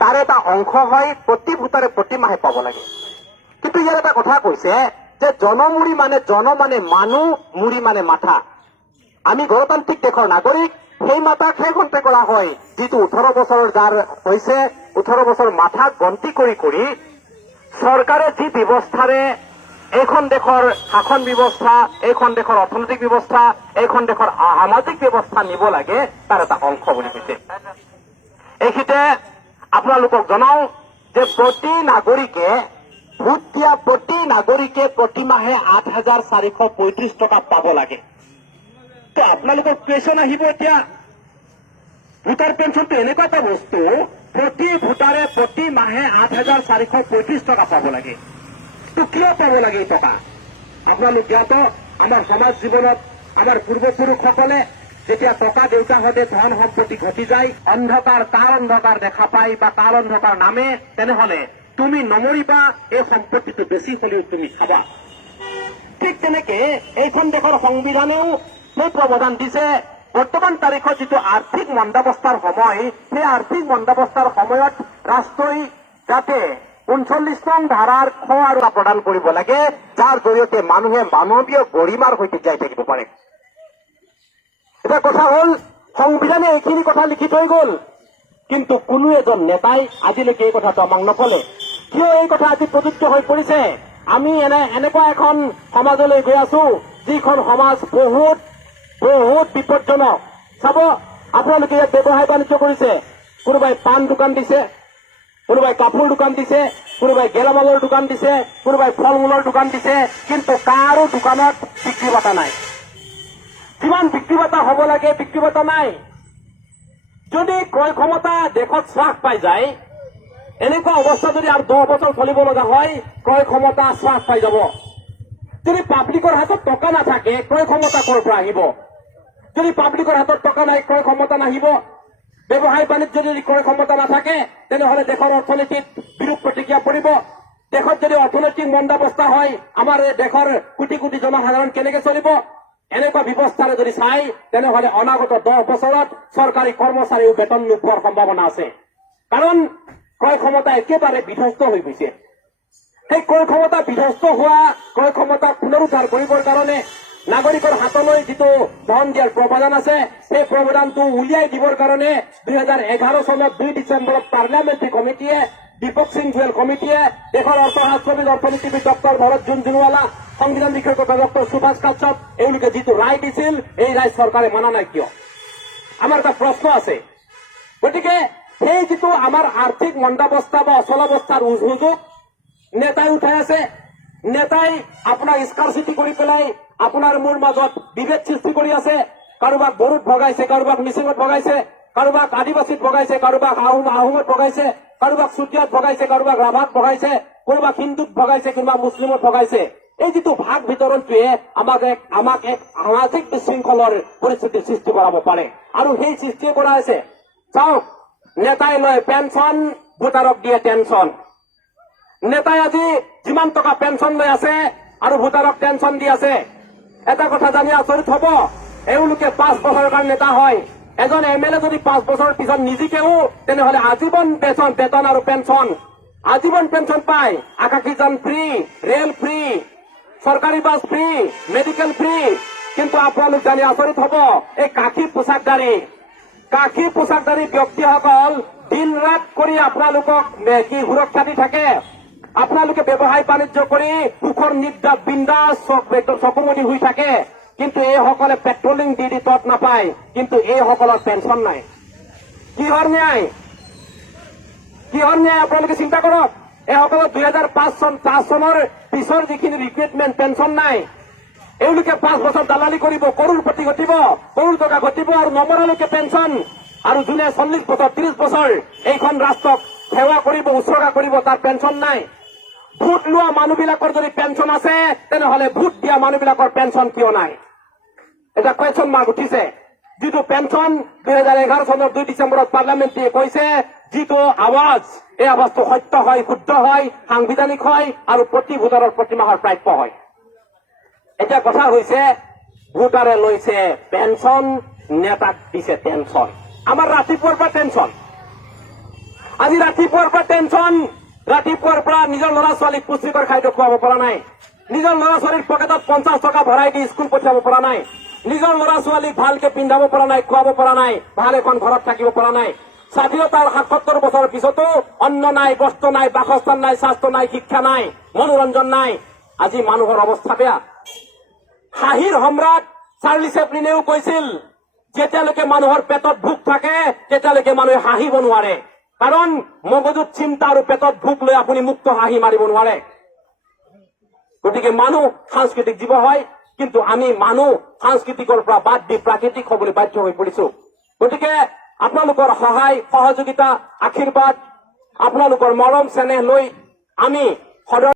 তাৰ এটা অংশ হয় প্ৰতি ভোটাৰে প্ৰতি মাহে পাব লাগে। কিন্তু ইয়াৰ এটা কথা কৈছে যে জনমুৰি মানে জন মানে মানুহ, মুৰি মানে মাথা। আমি গণতান্ত্ৰিক দেশৰ নাগৰিক, সেই মাথাকহে গন্তি কৰা হয় যিটো 18 বছৰৰ যাৰ হৈছে 18 বছৰ মাথাক গন্তি কৰি কৰি চৰকাৰে যি ব্যৱস্থাৰে এইখন দেশৰ শাসন ব্যৱস্থা, এইখন দেশৰ অৰ্থনৈতিক ব্যৱস্থা, এইখন দেশৰ সামাজিক ব্যৱস্থা নিব লাগে তাৰ এটা অংশ বুলি কৈছে। এইখিনিতে আপোনালোকক জনাও যে প্ৰতি নাগৰিকে ভোট দিয়া প্ৰতি নাগৰিকে প্ৰতি মাহে 8,435 টকা পাব লাগে। তো আপোনালোকৰ কুৱেশ্যন আহিব এতিয়া, ভোটাৰ পেঞ্চনটো এনেকুৱা এটা বস্তু প্ৰতি ভোটাৰে প্ৰতি মাহে 8,435 টকা পাব লাগে। তো কিয় পাব লাগে এই টকা? আপোনালোক জ্ঞাত, আমাৰ সমাজ জীৱনত আমাৰ পূৰ্বপুৰুষসকলে যেতিয়া টকা দেউতাহঁতে ধন সম্পত্তি ঘটি যায়, অন্ধকাৰ কাল অন্ধকাৰ দেখা পায় বা কাল অন্ধকাৰ নামে, তেনেহলে তুমি নমৰিবা, এই সম্পত্তিটো বেছি হলেও তুমি খাবা। ঠিক তেনেকে এইখন দেশৰ সংবিধানেও সেই প্ৰৱধান দিছে। বৰ্তমান তাৰিখত যিটো আৰ্থিক মন্দাৱস্থাৰ সময়, সেই আৰ্থিক মন্দাৱস্থাৰ সময়ত ৰাষ্ট্ৰই যাতে 39 নং ধাৰাৰ খ আৰু প্ৰদান কৰিব লাগে, যাৰ জৰিয়তে মানুহে মানৱীয় গৰিমাৰ সৈতে জীয়াই থাকিব পাৰে। এটা কথা হল, সংবিধানে এইখিনি কথা লিখি থৈ গল, কিন্তু কোনো এজন নেতাই আজিলৈকে এই কথাটো আমাক নকলে। কিয় এই কথা আজি প্ৰযোজ্য হৈ পৰিছে? আমি এনেকুৱা এখন সমাজলৈ গৈ আছো যিখন সমাজ বহুত বহুত বিপদজনক। চাব, আপোনালোকে ইয়াত ব্যৱসায় বাণিজ্য কৰিছে, কোনোবাই পাণ দোকান দিছে, কোনোবাই কাপোৰ দোকান দিছে, কোনোবাই গেলামালৰ দোকান দিছে, কোনোবাই ফল মূলৰ দোকান দিছে, কিন্তু কাৰো দোকানত বিক্ৰী বাটা নাই। যিমান বিক্ৰী বাটা হ'ব লাগে বিক্ৰী বাটা নাই। যদি ক্ৰয় ক্ষমতা দেশত হ্ৰাস পাই যায়, এনেকুৱা অৱস্থা যদি আৰু 10 বছৰ চলিব লগা হয়, ক্ৰয় ক্ষমতা হ্ৰাস পাই যাব। যদি পাব্লিকৰ হাতত টকা নাথাকে, ক্ৰয় ক্ষমতা ক'ৰ পৰা আহিব? যদি পাব্লিকৰ হাতত টকা নাই, ক্ৰয় ক্ষমতা নাহিব। ব্যৱসায় বাণিজ্য যদি ক্ৰয় ক্ষমতা নাথাকে, তেনেহলে দেশৰ অৰ্থনীতিত বিৰূপ প্ৰতিক্ৰিয়া পৰিব। দেশত যদি অৰ্থনৈতিক মন্দাৱস্থা হয়, আমাৰ দেশৰ কোটি কোটি জনসাধাৰণ কেনেকে চলিব? এনেকুৱা ব্যৱস্থাৰে যদি চাই, তেনেহলে অনাগত 10 বছৰত চৰকাৰী কৰ্মচাৰীও বেতন নোপোৱাৰ সম্ভাৱনা আছে। কাৰণ ক্ৰয় ক্ষমতা একেবাৰে বিধ্বস্ত হৈ গৈছে। সেই ক্ৰয় ক্ষমতা বিধ্বস্ত হোৱা ক্ৰয় ক্ষমতা পুনৰুদ্ধাৰ কৰিবৰ কাৰণে নাগৰিকৰ হাতলৈ যিটো ধন দিয়াৰ প্ৰৱধান আছে, সেই প্ৰৱধানটো উলিয়াই দিবৰ কাৰণে 2011 চনত 2 ডিচেম্বৰত পাৰ্লিয়ামেণ্টাৰী কমিটিয়ে, দীপক সিং গোৱেল কমিটিয়ে, দেশৰ অৰ্থশাস্ত্ৰবিদ অৰ্থনীতিবিদ ডক্টৰ ভৰত জুনজুনৱালা, সংবিধান বিশেষজ্ঞ ডক্টৰ সুভাষ কাশ্যপ, এওঁলোকে যিটো ৰায় দিছিল, এই ৰায় চৰকাৰে মানা নাই কিয়? আমাৰ এটা প্ৰশ্ন আছে। গতিকে সেই যিটো আমাৰ আৰ্থিক মন্দাৱস্থা বা অচলাৱস্থাৰ সুযোগ নেতাই উঠাই আছে, নেতাই আপোনাক স্কাৰচিটি কৰি পেলাই আপোনাৰ মোৰ মাজত বিভেদ সৃষ্টি কৰি আছে। কাৰোবাক বড়োত ভগাইছে, কাৰোবাক মিচিঙত ভগাইছে, কাৰোবাক আদিবাসীত ভগাইছে, কাৰোবাক আহোমত ভগাইছে, কাৰোবাক চুতীয়াত ভগাইছে, কাৰোবাক ৰাভাত ভগাইছে, কোনোবাক হিন্দুত ভগাইছে, কোনোবা মুছলিমত ভগাইছে। এই যিটো ভাগ বিতৰণটোৱে আমাক এক সামাজিক বিশৃংখলৰ পৰিস্থিতিৰ সৃষ্টি কৰাব পাৰে, আৰু সেই সৃষ্টি কৰা হৈছে। চাওক, নেতাই লয় পেঞ্চন, ভোটাৰক দিয়ে টেনচন। নেতাই আজি যিমান টকা পেঞ্চন লৈ আছে আৰু ভোটাৰক টেনচন দি আছে। এটা কথা জানি আচৰিত হব, এওঁলোকে 5 বছৰৰ কাৰণে নেতা হয়। এজন MLA যদি 5 বছৰৰ পিছত নিজিকেও, তেনেহলে আজীৱন বেতন আৰু পেঞ্চন, আজীৱন পেঞ্চন পায়। আকাশীযান ফ্ৰী, ৰেল ফ্ৰী, চৰকাৰী বাছ ফ্ৰী, মেডিকেল ফ্ৰী। কিন্তু আপোনালোক জানি আচৰিত হব, এই কাশী পোছাকধাৰী ব্যক্তিসকল দিন ৰাত কৰি আপোনালোকক কি সুৰক্ষা দি থাকে। আপোনালোকে ব্যৱসায় বাণিজ্য কৰি সুখৰ নিদ্ৰাত বিন্দাস চকুমনি হৈ থাকে, কিন্তু এইসকলে পেট্ৰলিং দি তত নাপায়, কিন্তু এইসকলৰ পেঞ্চন নাই। কিহৰ ন্যায়? আপোনালোকে চিন্তা কৰক। এইসকলৰ 2005 চনৰ পিছৰ যিখিনি ৰিক্ৰুইটমেণ্ট পেঞ্চন নাই। এওঁলোকে 5 বছৰ দালালি কৰিব, কৰোড়পতি ঘটিব, কৰোড় টকা ঘটিব, আৰু নমৰালৈকে পেঞ্চন। আৰু যোনে 40 বছৰ 30 বছৰ এইখন ৰাষ্ট্ৰক সেৱা কৰিব, উৎসৰ্গা কৰিব, তাৰ পেঞ্চন নাই। ভোট লোৱা মানুহবিলাকৰ যদি পেঞ্চন আছে, তেনেহলে ভোট দিয়া মানুহবিলাকৰ পেঞ্চন কিয় নাই? এটা কুৱেশ্যন মাৰ্ক উঠিছে। যিটো পেঞ্চন 2011 চনৰ 2 ডিচেম্বৰত পাৰ্লিয়ামেণ্টাৰীয়ে কৈছে, যিটো আৱাজ, এই আৱাজটো সত্য হয়, শুদ্ধ হয়, সাংবিধানিক হয়, আৰু প্ৰতি ভোটাৰৰ প্ৰতি মাহৰ প্ৰাপ্য হয়। এতিয়া কথা হৈছে, ভোটাৰে লৈছে পেঞ্চন, নেতাক দিছে টেনচন। আমাৰ ৰাতিপুৱাৰ পৰা টেনচন। আজি ৰাতিপুৱাৰ পৰা টেনচন, ৰাতিপুৱাৰ পৰা নিজৰ ল'ৰা ছোৱালীক পুষ্টিকৰ খাদ্য খুৱাব পৰা নাই, নিজৰ ল'ৰা ছোৱালীৰ পকেটত 50 টকা ভৰাই দি স্কুল পঠিয়াব পৰা নাই, নিজৰ ল'ৰা ছোৱালীক ভালকে পিন্ধাব পৰা নাই, খুৱাব পৰা নাই, ভাল এখন ঘৰত থাকিব পৰা নাই। স্বাধীনতাৰ ৭৭ বছৰৰ পিছতো অন্ন নাই, বস্ত্ৰ নাই, বাসস্থান নাই, স্বাস্থ্য নাই, শিক্ষা নাই, মনোৰঞ্জন নাই। আজি মানুহৰ অৱস্থা বেয়া। হাঁহিৰ সম্ৰাট চাৰ্লি চেপলিনেও কৈছিল, যেতিয়ালৈকে মানুহৰ পেটত ভোক থাকে তেতিয়ালৈকে মানুহে হাঁহিব নোৱাৰে, কাৰণ মগজুত চিন্তা আৰু পেটত ভোক লৈ আপুনি মুক্ত হাঁহি মাৰিব নোৱাৰে। গতিকে মানুহ সাংস্কৃতিক জীৱ হয়, কিন্তু আমি মানুহ সাংস্কৃতিকৰ পৰা বাদ দি প্ৰাকৃতিক হবলৈ বাধ্য হৈ পৰিছো। গতিকে আপোনালোকৰ সহায় সহযোগিতা আশীৰ্বাদ আপোনালোকৰ মৰম চেনেহ লৈ আমি সদা